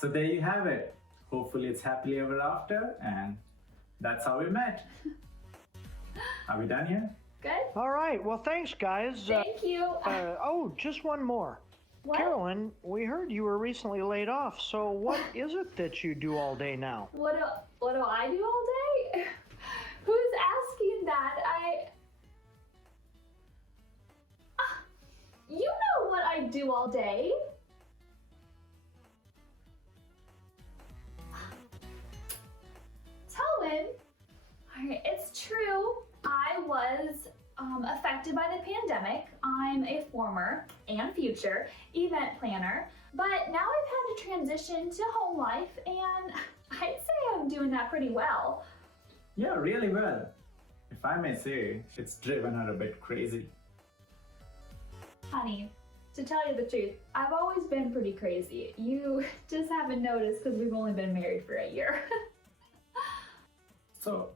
So there you have it. Hopefully it's happily ever after, and that's how we met. Are we done here? Good. All right. Well, thanks, guys. Thank you. Oh, just one more. What? Carolyn, we heard you were recently laid off. So what is it that you do all day now? What do I do all day? Who's asking that? You know what I do all day. Telwin, it's true. I was affected by the pandemic. I'm a former and future event planner, but now I've had to transition to home life, and I'd say I'm doing that pretty well. Yeah, really well. If I may say, it's driven her a bit crazy. Honey, to tell you the truth, I've always been pretty crazy. You just haven't noticed because we've only been married for a year. So,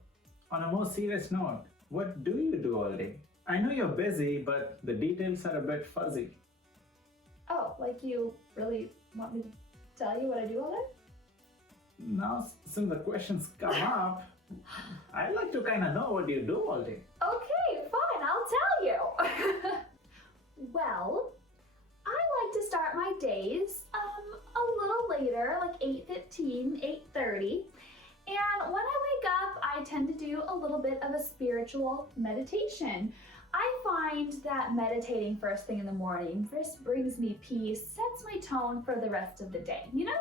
on a more serious note, what do you do all day? I know you're busy, but the details are a bit fuzzy. Oh, like you really want me to tell you what I do all day? Now, since the questions come up, I'd like to kind of know what you do all day. Okay, fine, I'll tell you. Well, I like to start my days a little later, like 8:15, 8:30. And when I wake up, I tend to do a little bit of a spiritual meditation. I find that meditating first thing in the morning just brings me peace, sets my tone for the rest of the day, you know?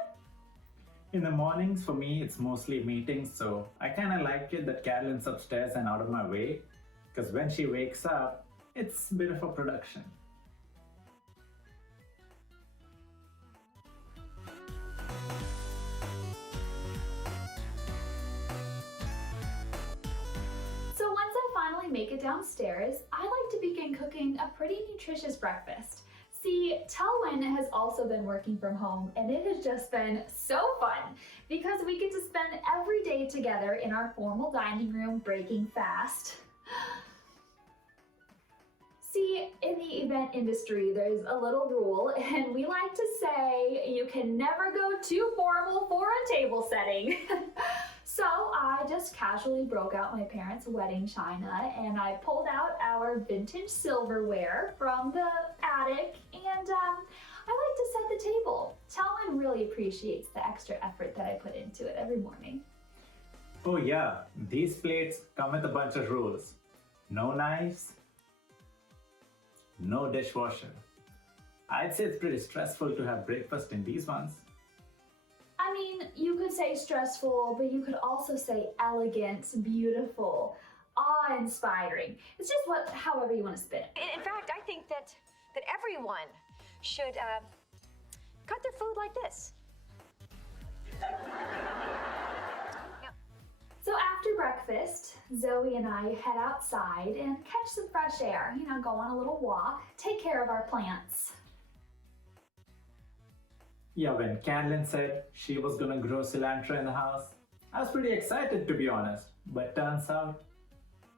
In the mornings, for me, it's mostly meetings, so I kind of like it that Carolyn's upstairs and out of my way, because when she wakes up, it's a bit of a production. So once I finally make it downstairs, I like to begin cooking a pretty nutritious breakfast. See, Telwin has also been working from home, and it has just been so fun because we get to spend every day together in our formal dining room breaking fast. See, in the event industry, there's a little rule, and we like to say you can never go too formal for a table setting. So I just casually broke out my parents' wedding china, and I pulled out our vintage silverware from the attic, and I like to set the table. Telwin really appreciates the extra effort that I put into it every morning. Oh yeah, these plates come with a bunch of rules. No knives, no dishwasher. I'd say it's pretty stressful to have breakfast in these ones. I mean, you could say stressful, but you could also say elegant, beautiful, awe-inspiring. It's just however you want to spin it. In fact, I think that everyone should cut their food like this. So after breakfast, Zoe and I head outside and catch some fresh air, go on a little walk, take care of our plants. Yeah, when Carolyn said she was gonna grow cilantro in the house, I was pretty excited to be honest, but turns out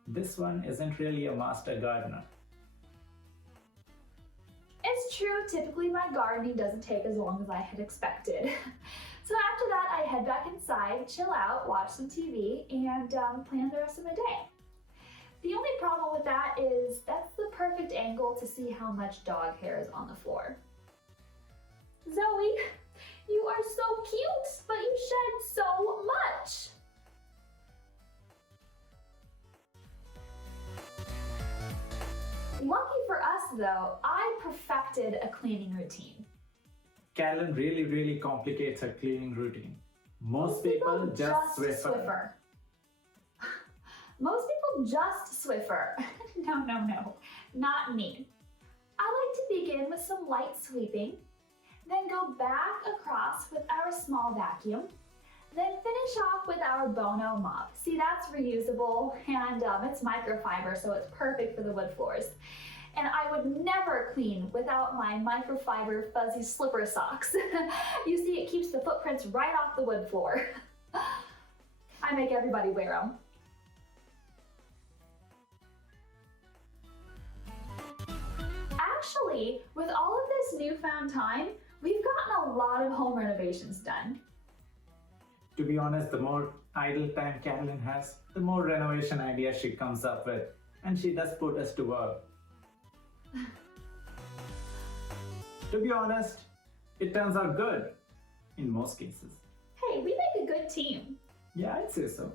this one isn't really a master gardener. It's true, typically my gardening doesn't take as long as I had expected. So after that, I head back inside, chill out, watch some TV, and plan the rest of my day. The only problem with that is that's the perfect angle to see how much dog hair is on the floor. Zoe, you are so cute, but you shed so much. Lucky for us though, I perfected a cleaning routine. Carolyn really complicates her cleaning routine. Most people just Swiffer. Most people just Swiffer. No, not me. I like to begin with some light sweeping, then go back across with our small vacuum, then finish off with our Bono mop. See, that's reusable and it's microfiber, so it's perfect for the wood floors. And I would never clean without my microfiber fuzzy slipper socks. You see, it keeps the footprints right off the wood floor. I make everybody wear them. Actually, with all of this newfound time, We've gotten a lot of home renovations done. To be honest, the more idle time Carolyn has, the more renovation ideas she comes up with, and she does put us to work. To be honest, it turns out good in most cases. Hey, we make a good team. Yeah, I'd say so.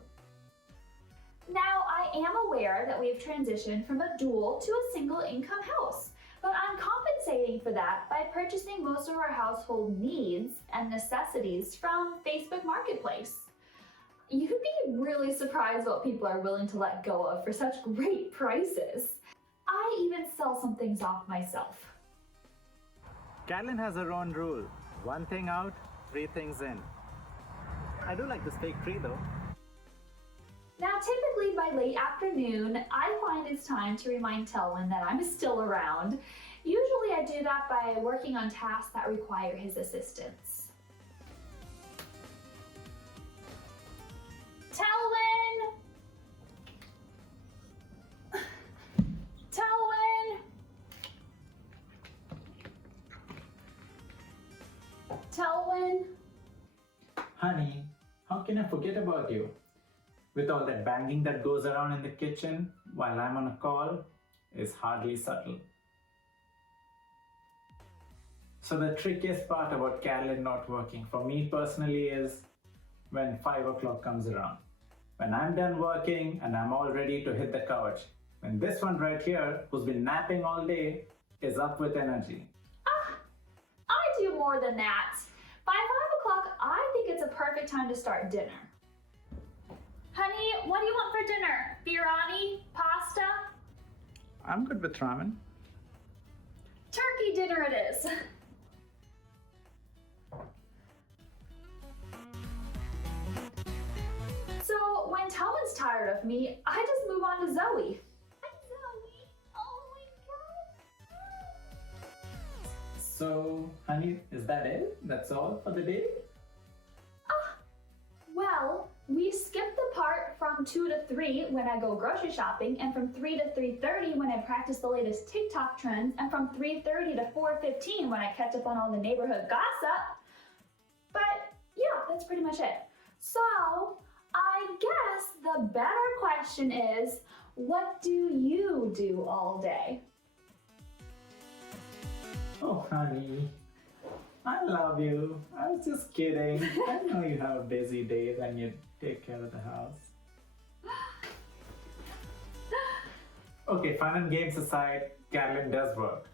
Now, I am aware that we've transitioned from a dual to a single income house, but I'm compensating for that by purchasing most of our household needs and necessities from Facebook Marketplace. You'd be really surprised what people are willing to let go of for such great prices. I even sell some things off myself. Carolyn has her own rule. One thing out, 3 things in. I do like this fake tree though. Now, typically by late afternoon, I find it's time to remind Telwin that I'm still around. Usually I do that by working on tasks that require his assistance. Telwin! Telwin! Telwin? Honey, how can I forget about you? With all that banging that goes around in the kitchen while I'm on a call is hardly subtle. So the trickiest part about Carolyn not working for me personally is when 5 o'clock comes around. When I'm done working and I'm all ready to hit the couch. When this one right here, who's been napping all day, is up with energy. I do more than that. By 5 o'clock, I think it's a perfect time to start dinner. Honey, what do you want for dinner? Biryani? Pasta? I'm good with ramen. Turkey dinner it is. So when Telwin's tired of me, I just move on to Zoey. Hi, Zoey. Oh my god. So, honey, is that it? That's all for the day? Well, we skipped the part from 2 to 3 when I go grocery shopping, and from 3 to 3:30 when I practice the latest TikTok trends, and from 3:30 to 4:15 when I catch up on all the neighborhood gossip. But yeah, that's pretty much it. So I guess the better question is, what do you do all day? Oh, honey, I love you. I was just kidding. I know you have a busy day when you take care of the house. Okay, fun and games aside, Carolyn does work.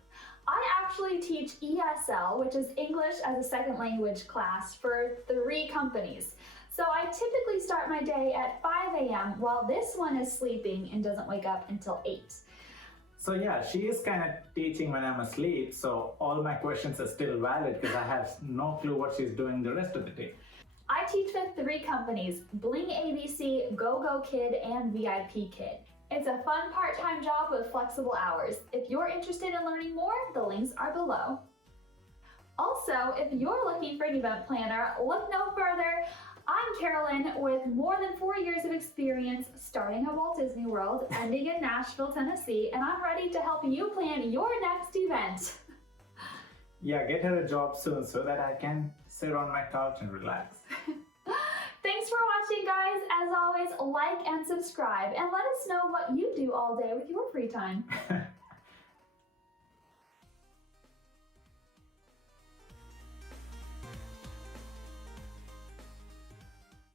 I actually teach ESL, which is English as a Second Language class, for 3 companies. So I typically start my day at 5 a.m. while this one is sleeping and doesn't wake up until 8. So yeah, she is kind of teaching when I'm asleep, so all my questions are still valid because I have no clue what she's doing the rest of the day. I teach with 3 companies, Bling ABC, GoGo Kid, and VIP Kid. It's a fun part-time job with flexible hours. If you're interested in learning more, the links are below. Also, if you're looking for an event planner, look no further. I'm Carolyn with more than 4 years of experience starting at Walt Disney World, ending in Nashville, Tennessee, and I'm ready to help you plan your next event. Yeah, get her a job soon so that I can sit on my couch and relax. Thanks for watching, guys. As always, like and subscribe, and let us know what you do all day with your free time.